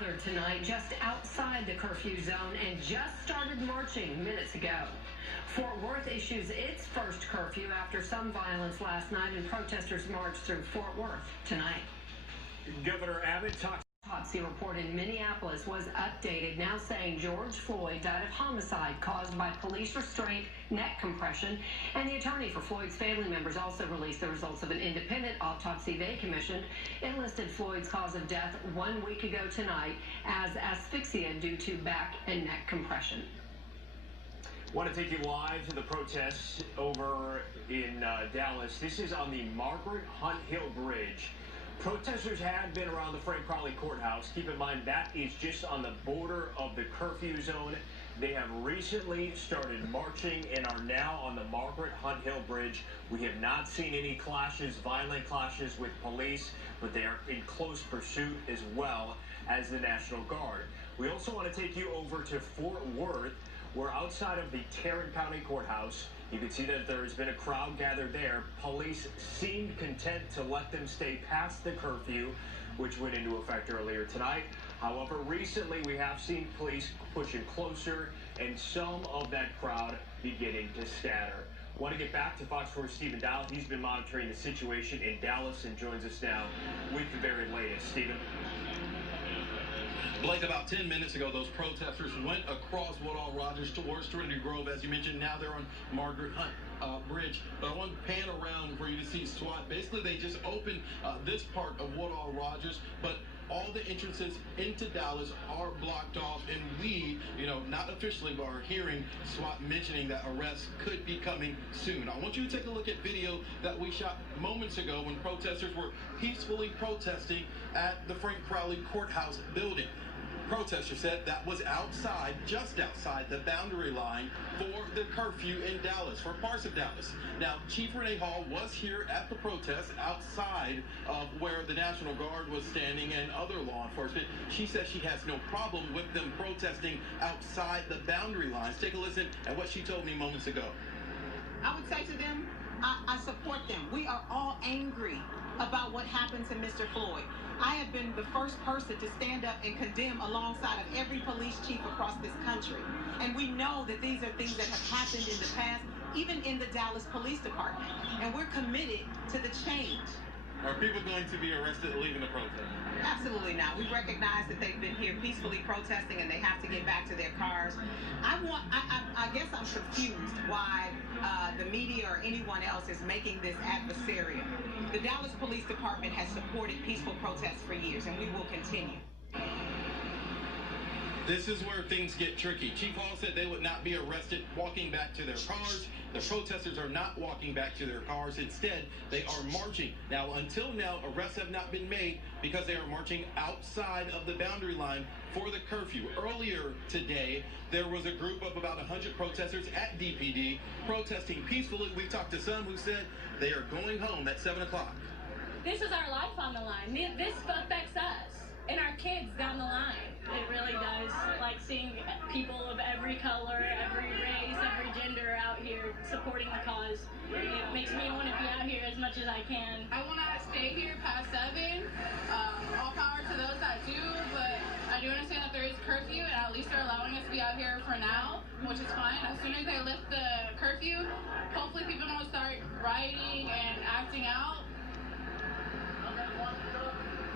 gathered tonight just outside the curfew zone and just started marching minutes ago. Fort Worth issues its first curfew after some violence last night, and protesters marched through Fort Worth tonight. Governor Abbott talked. Autopsy report in Minneapolis was updated, now saying George Floyd died of homicide caused by police restraint, neck compression, and the attorney for Floyd's family members also released the results of an independent autopsy they commissioned. It listed Floyd's cause of death 1 week ago tonight as asphyxia due to back and neck compression. Want to take you live to the protests over in Dallas. This is on the Margaret Hunt Hill Bridge. Protesters had been around the Frank Crowley Courthouse. Keep in mind, that is just on the border of the curfew zone. They have recently started marching and are now on the Margaret Hunt Hill Bridge. We have not seen any clashes, violent clashes with police, but they are in close pursuit as well as the National Guard. We also want to take you over to Fort Worth. We're outside of the Tarrant County Courthouse. You can see that there has been a crowd gathered there. Police seemed content to let them stay past the curfew, which went into effect earlier tonight. However, recently we have seen police pushing closer and some of that crowd beginning to scatter. Want to get back to Fox 4's Stephen Dowell. He's been monitoring the situation in Dallas and joins us now with the very latest. Stephen. Blake, about 10 minutes ago, those protesters went across Woodall Rogers towards Trinity Grove. As you mentioned, now they're on Margaret Hunt Bridge. But I want to pan around for you to see SWAT. Basically, they just opened this part of Woodall Rogers, but all the entrances into Dallas are blocked off, and we, not officially, but are hearing SWAT mentioning that arrests could be coming soon. I want you to take a look at video that we shot moments ago when protesters were peacefully protesting at the Frank Crowley Courthouse building. Protesters said that was outside, just outside the boundary line for the curfew in Dallas, for parts of Dallas. Now, Chief Renee Hall was here at the protest outside of where the National Guard was standing and other law enforcement. She says she has no problem with them protesting outside the boundary lines. Take a listen at what she told me moments ago. I would say to them, I support them. We are all angry about what happened to Mr. Floyd. I have been the first person to stand up and condemn alongside of every police chief across this country. And we know that these are things that have happened in the past, even in the Dallas Police Department. And we're committed to the change. Are people going to be arrested leaving the protest? Absolutely not. We recognize that they've been here peacefully protesting and they have to get back to their cars. I guess I'm confused why the media or anyone else is making this adversarial. The Dallas Police Department has supported peaceful protests for years, and we will continue. This is where things get tricky. Chief Hall said they would not be arrested walking back to their cars. The protesters are not walking back to their cars. Instead, they are marching. Now, until now, arrests have not been made because they are marching outside of the boundary line for the curfew. Earlier today, there was a group of about 100 protesters at DPD protesting peacefully. We talked to some who said they are going home at 7 o'clock. This is our life on the line. This affects us and our kids down the line. It really does. Like seeing people of every color, every race, every gender out here supporting the cause. It makes me want to be out here as much as I can. I want to stay here past 7. All power to those that do, but I do understand that there is curfew, and at least they're allowing us to be out here for now, which is fine. As soon as they lift the curfew, hopefully people will start rioting and acting out.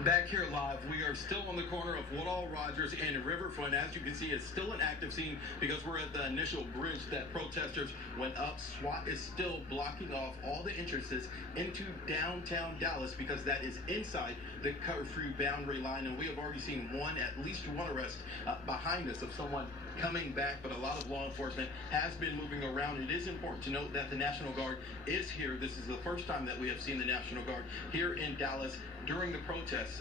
Back here live, we are still on the corner of Woodall Rogers and Riverfront. As you can see, it's still an active scene because we're at the initial bridge that protesters went up. SWAT is still blocking off all the entrances into downtown Dallas because that is inside the curfew boundary line. And we have already seen at least one arrest behind us of someone coming back, but a lot of law enforcement has been moving around. It is important to note that the National Guard is here. This is the first time that we have seen the National Guard here in Dallas during the protest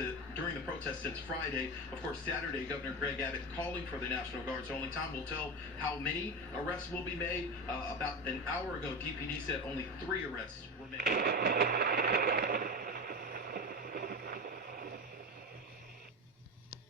since Friday. Of course, Saturday, Governor Greg Abbott calling for the National Guard, so only time will tell how many arrests will be made. About an hour ago, DPD said only 3 arrests were made.